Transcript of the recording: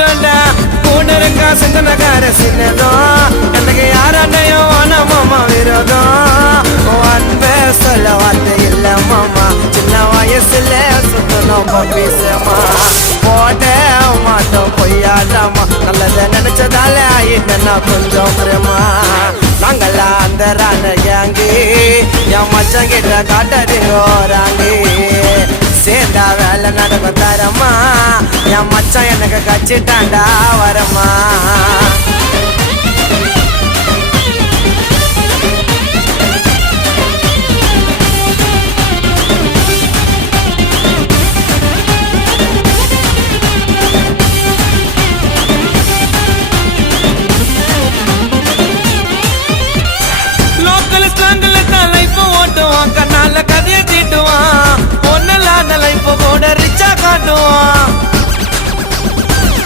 மாட்டோண்டா கூட இருக்கா சிந்தனக்கார சின்னதும் எனக்கு யாராண்டையும் வேணா மாமா விரோதம் அன்பே சொல்ல வார்த்தை இல்ல மாமா சின்ன வயசுல சுத்தணும் பப்பீசமா போட மாட்டோம் பொய்யாடாமா நல்லத நினைச்சதால ஆயிட்டா கொஞ்சம் பிரமா நாங்கெல்லாம் அந்த ராண கேங்கு என் மச்சன் கிட்ட காட்டடிங்கோறாங்க சேர்ந்தா வேலை நடக்கும் தரமா என் மச்சான் எனக்கு கச்சிட்டாண்டா வரமா கண்ணால கதையை தீட்டுவான் பொண்ணலான லைஃப் கூட ரிச்சா காட்டுவான்